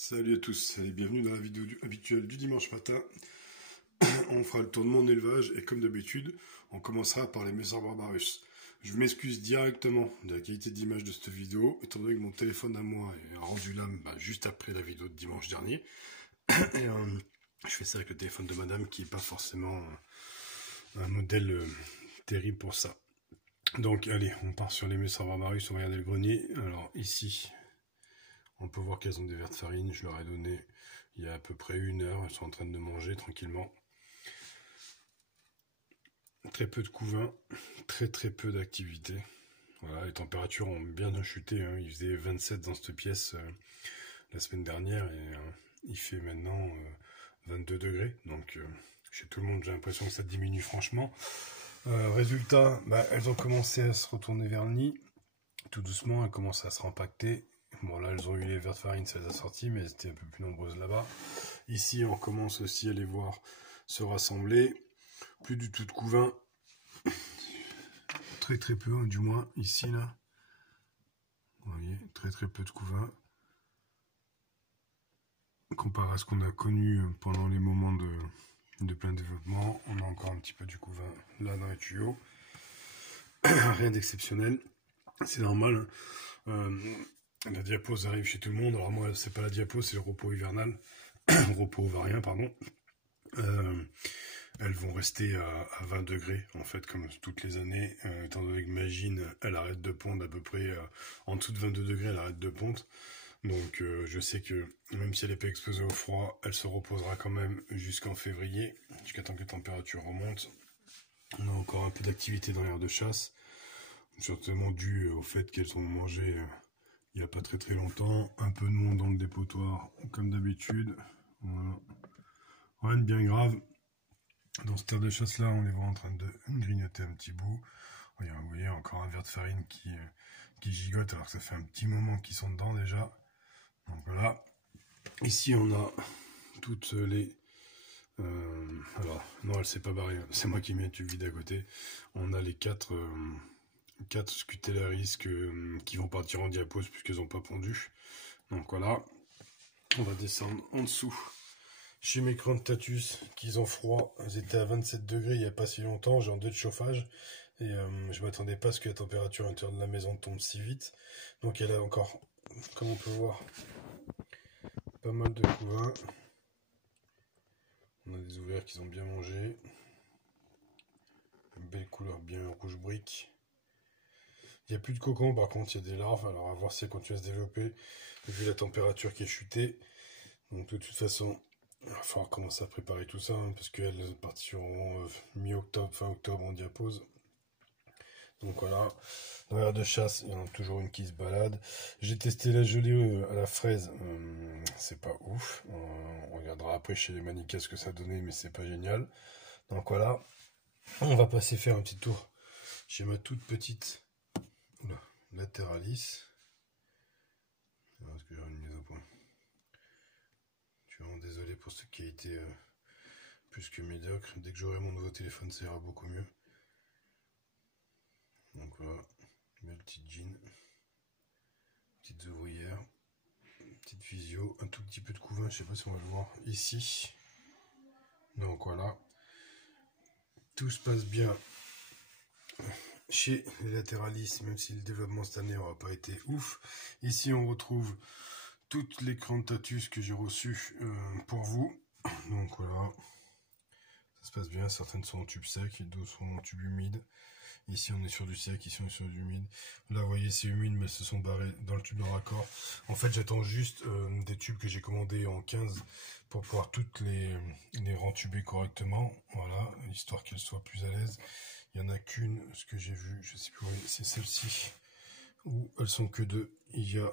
Salut à tous et bienvenue dans la vidéo habituelle du dimanche matin. On fera le tour de mon élevage et comme d'habitude, on commencera par les Messor Barbarus. Je m'excuse directement de la qualité d'image de cette vidéo, étant donné que mon téléphone à moi est rendu l'âme juste après la vidéo de dimanche dernier. Et je fais ça avec le téléphone de madame qui n'est pas forcément un modèle terrible pour ça. Donc allez, on part sur les Messor Barbarus, on va regarder le grenier. Alors ici, on peut voir qu'elles ont des vers de farine, je leur ai donné il y a à peu près 1 heure, elles sont en train de manger tranquillement. Très peu de couvain, très peu d'activité. Voilà, les températures ont bien chuté, hein. Il faisait 27 dans cette pièce la semaine dernière et il fait maintenant 22 degrés. Donc chez tout le monde j'ai l'impression que ça diminue franchement. Résultat, elles ont commencé à se retourner vers le nid. Tout doucement, elles commencent à se rempacter. Bon là elles ont eu les vers de farine, ça les a sortis, mais elles étaient un peu plus nombreuses là-bas. Ici on commence aussi à les voir se rassembler. Plus du tout de couvain. Très peu, hein, du moins ici là. Vous voyez, très peu de couvain. Comparé à ce qu'on a connu pendant les moments de plein développement, on a encore un petit peu du couvain là dans les tuyaux. Rien d'exceptionnel. C'est normal. La diapose arrive chez tout le monde. Alors moi, c'est pas la diapose, c'est le repos hivernal. Repos ovarien, pardon. Elles vont rester à 20 degrés, en fait, comme toutes les années. Étant donné que Magine, elle arrête de pondre à peu près en dessous de 22 degrés, elle arrête de pondre. Donc je sais que même si elle n'est pas exposée au froid, elle se reposera quand même jusqu'en février, jusqu'à temps que les températures remontent. On a encore un peu d'activité dans l'aire de chasse, certainement dû au fait qu'elles ont mangé il n'y a pas très longtemps. Un peu de monde dans le dépotoir, comme d'habitude. Voilà. Rien de bien grave. Dans cette aire de chasse là, on les voit en train de grignoter un petit bout. Vous voyez encore un ver de farine qui gigote alors que ça fait un petit moment qu'ils sont dedans déjà. Donc voilà. Ici on a toutes les... alors non, elle s'est pas barrée, c'est moi qui mets un tube vide à côté. On a les 4 Scutellaris qui vont partir en diapose puisqu'elles n'ont pas pondu. Donc voilà. On va descendre en dessous. Chez mes Crantatus, qu'ils ont froid, elles étaient à 27 degrés il n'y a pas si longtemps, j'ai en 2 de chauffage, et je m'attendais pas à ce que la température intérieure de la maison tombe si vite. Donc elle a encore, comme on peut voir, pas mal de couvain. On a des ouvrières qui ont bien mangé. Une belle couleur bien rouge brique. Il n'y a plus de cocon, par contre il y a des larves, alors à voir si elles continuent à se développer, vu la température qui est chutée. Donc de toute façon, il va falloir commencer à préparer tout ça, hein, parce qu'elles partiront mi-octobre, fin octobre en diapose. Donc voilà, dans l'aire de chasse, il y en a toujours une qui se balade. J'ai testé la gelée à la fraise, c'est pas ouf. On regardera après chez les manicas ce que ça donnait, mais c'est pas génial. Donc voilà, on va passer faire un petit tour chez ma toute petite Latéralis. Est-ce que j'aurai une mise au point? Je suis vraiment désolé pour ce qui a été plus que médiocre. Dès que j'aurai mon nouveau téléphone, ça ira beaucoup mieux. Donc voilà, belle petite jean, petites ouvrières, petite visio, un tout petit peu de couvain, je sais pas si on va le voir ici. Donc voilà, tout se passe bien chez les Latéralis, même si le développement cette année n'aura pas été ouf. Ici on retrouve toutes les Crantatus que j'ai reçues pour vous. Donc voilà, ça se passe bien, certaines sont en tube sec, d'autres sont en tube humide. Ici on est sur du sec, ici on est sur du humide. Là vous voyez c'est humide mais elles se sont barrées dans le tube de raccord. En fait j'attends juste des tubes que j'ai commandés en 15 pour pouvoir toutes les rentuber correctement. Voilà, histoire qu'elles soient plus à l'aise. Il n'y en a qu'une, ce que j'ai vu, je sais plus, c'est celle-ci, où elles sont que 2. Il y a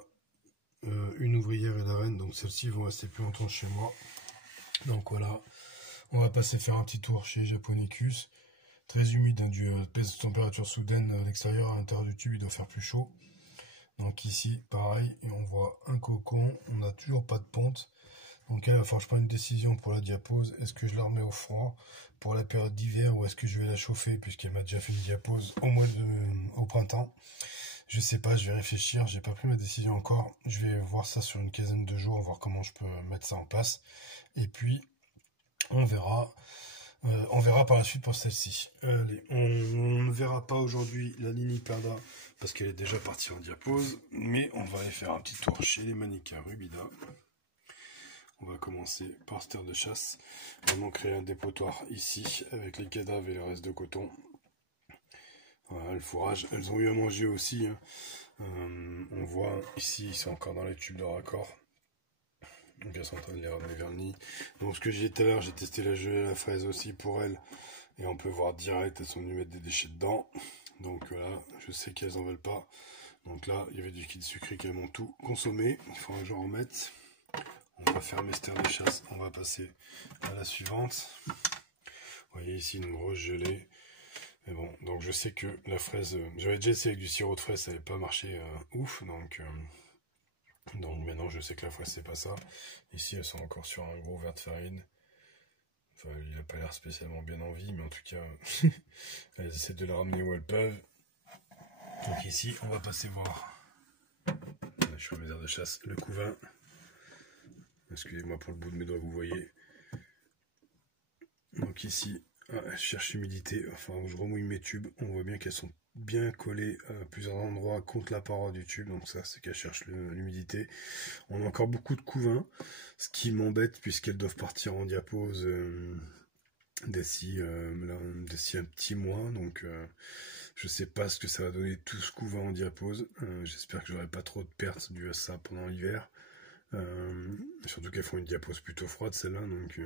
une ouvrière et la reine, donc celles-ci vont rester plus longtemps chez moi. Donc voilà, on va passer faire un petit tour chez Japonicus. Très humide, hein, dû à la baisse de température soudaine à l'extérieur, à l'intérieur du tube il doit faire plus chaud. Donc ici pareil, et on voit un cocon, on n'a toujours pas de ponte. Donc là il va falloir que je prenne une décision pour la diapose. Est-ce que je la remets au froid pour la période d'hiver ou est-ce que je vais la chauffer puisqu'elle m'a déjà fait une diapose au printemps. Je sais pas, je vais réfléchir, j'ai pas pris ma décision encore. Je vais voir ça sur une quinzaine de jours, voir comment je peux mettre ça en place. Et puis, on verra. On verra par la suite pour celle-ci. Allez, on ne verra pas aujourd'hui la Nini Perda parce qu'elle est déjà partie en diapose, mais on va aller faire un petit tour chez les mannequins Rubida. On va commencer par cette terre de chasse. On va créer un dépotoir ici avec les cadavres et le reste de coton. Voilà, le fourrage, elles ont eu à manger aussi. Hein. On voit ici, ils sont encore dans les tubes de raccord. Donc elles sont en train de les ramener vers le nid. Donc ce que j'ai dit tout à l'heure, j'ai testé la gelée à la fraise aussi pour elles. Et on peut voir direct, elles sont venues mettre des déchets dedans. Donc voilà, je sais qu'elles en veulent pas. Donc là, il y avait du liquide sucré qu'elles m'ont tout consommé. Il faudra que j'en remette. On va fermer cette terre de chasse. On va passer à la suivante. Vous voyez ici une grosse gelée. Mais bon, donc je sais que la fraise... j'avais déjà essayé avec du sirop de fraise, ça n'avait pas marché ouf. Donc maintenant je sais que la fraise c'est pas ça. Ici elles sont encore sur un gros verre de farine. Enfin, il n'a pas l'air spécialement bien en vie, mais en tout cas, elles essaient de la ramener où elles peuvent. Donc ici, on va passer voir. Je suis en mes aires de chasse, le couvain. Excusez-moi pour le bout de mes doigts, vous voyez. Donc ici, je cherche l'humidité. Enfin, je remouille mes tubes. On voit bien qu'elles sont bien collées à plusieurs endroits contre la paroi du tube. Donc ça, c'est qu'elles cherchent l'humidité. On a encore beaucoup de couvains, ce qui m'embête puisqu'elles doivent partir en diapose d'ici un petit mois. Donc je sais pas ce que ça va donner tout ce couvain en diapose. J'espère que j'aurai pas trop de pertes dues à ça pendant l'hiver. Surtout qu'elles font une diapose plutôt froide celle-là, donc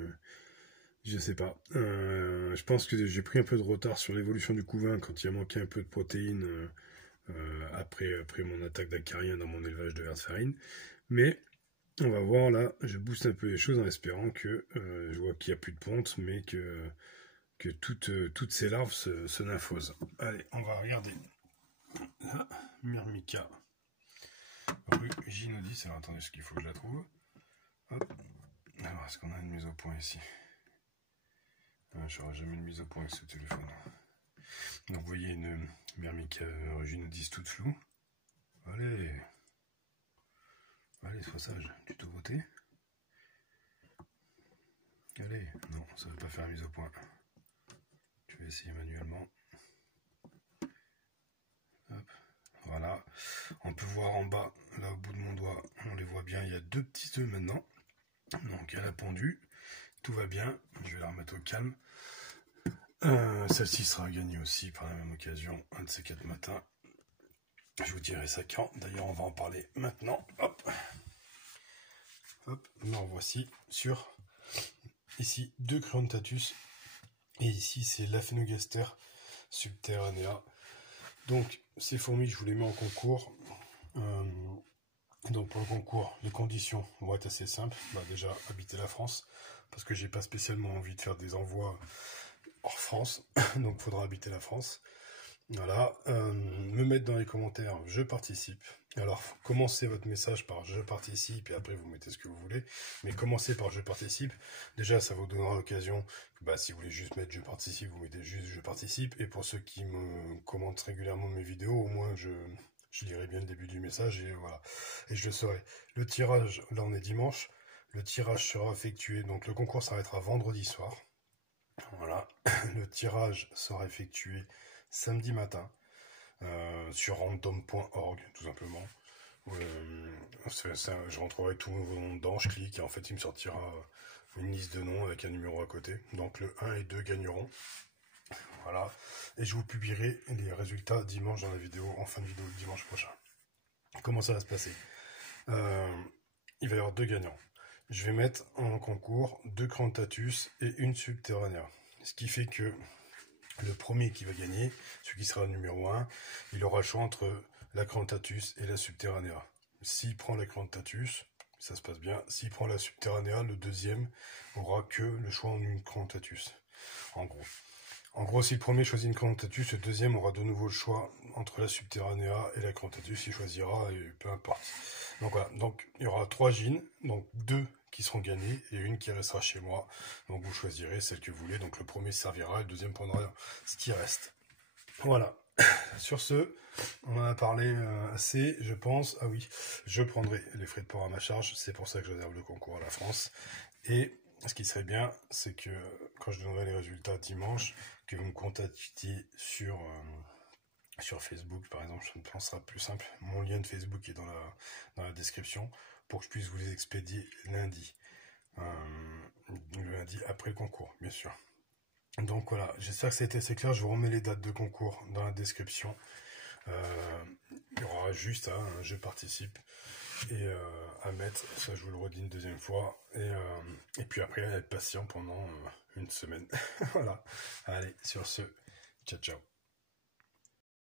je sais pas. Je pense que j'ai pris un peu de retard sur l'évolution du couvain quand il a manqué un peu de protéines après mon attaque d'acarien dans mon élevage de vers de farine. Mais on va voir là, je booste un peu les choses en espérant que je vois qu'il n'y a plus de ponte, mais que toutes ces larves se nymphosent. Allez, on va regarder la Myrmica rue Ginodis. Alors attendez, ce qu'il faut que je la trouve. Hop. Alors, est-ce qu'on a une mise au point ici? J'aurais jamais une mise au point avec ce téléphone. Donc vous voyez une Myrmica rue Ginodis toute floue. Allez, sois sage, tu te voté? Allez, non, ça ne veut pas faire la mise au point. Je vais essayer manuellement. Hop. Voilà, on peut voir en bas, là au bout de mon doigt, on les voit bien, il y a deux petits œufs maintenant. Donc elle a pondu, tout va bien, je vais la remettre au calme. Celle-ci sera gagnée aussi par la même occasion, un de ces 4 matins. Je vous dirai ça quand, d'ailleurs on va en parler maintenant. Hop, hop, nous en voici sur, ici, 2 Criontatus, et ici c'est l'Aphenogaster subterranea. Donc ces fourmis, je vous les mets en concours. Donc pour le concours, les conditions vont être assez simples. Déjà, habiter la France, parce que j'ai pas spécialement envie de faire des envois hors France, donc il faudra habiter la France. Voilà, me mettre dans les commentaires, je participe. Alors, commencez votre message par je participe et après vous mettez ce que vous voulez. Mais commencez par je participe. Déjà, ça vous donnera l'occasion, si vous voulez juste mettre je participe, vous mettez juste je participe. Et pour ceux qui me commentent régulièrement mes vidéos, au moins je lirai bien le début du message et voilà. Et je le saurai. Le tirage, là on est dimanche, le tirage sera effectué, donc le concours s'arrêtera vendredi soir. Voilà, le tirage sera effectué samedi matin sur random.org tout simplement. Je rentrerai tous vos noms dedans, je clique et en fait il me sortira une liste de noms avec un numéro à côté. Donc le 1 et 2 gagneront. Voilà, et je vous publierai les résultats dimanche dans la vidéo, en fin de vidéo dimanche prochain. Comment ça va se passer? Il va y avoir 2 gagnants. Je vais mettre en concours 2 Criontatus et une Subterranea. Ce qui fait que le premier qui va gagner, celui qui sera le numéro 1, il aura le choix entre la Criontatus et la Subterranea. S'il prend la Criontatus, ça se passe bien. S'il prend la Subterranea, le deuxième aura que le choix en une Criontatus. En gros, si le premier choisit une Criontatus, le deuxième aura de nouveau le choix entre la Subterranea et la Criontatus, il choisira, et peu importe. Donc voilà, donc il y aura 3 gines, donc 2 qui seront gagnés et une qui restera chez moi. Donc vous choisirez celle que vous voulez, donc le premier servira, le deuxième prendra ce qui reste. Voilà, Sur ce, on en a parlé assez, je pense. Ah oui, je prendrai les frais de port à ma charge. C'est pour ça que je réserve le concours à la France. Et ce qui serait bien, c'est que quand je donnerai les résultats dimanche, que vous me contactiez sur Facebook, par exemple. Je pense que ce sera plus simple. Mon lien de Facebook est dans la description pour que je puisse vous les expédier lundi. Le lundi après le concours, bien sûr. Donc voilà, j'espère que ça a été assez clair. Je vous remets les dates de concours dans la description. Il y aura juste un je participe et à mettre, ça je vous le redis une deuxième fois, et puis après être patient pendant une semaine. Voilà, allez, sur ce, ciao ciao.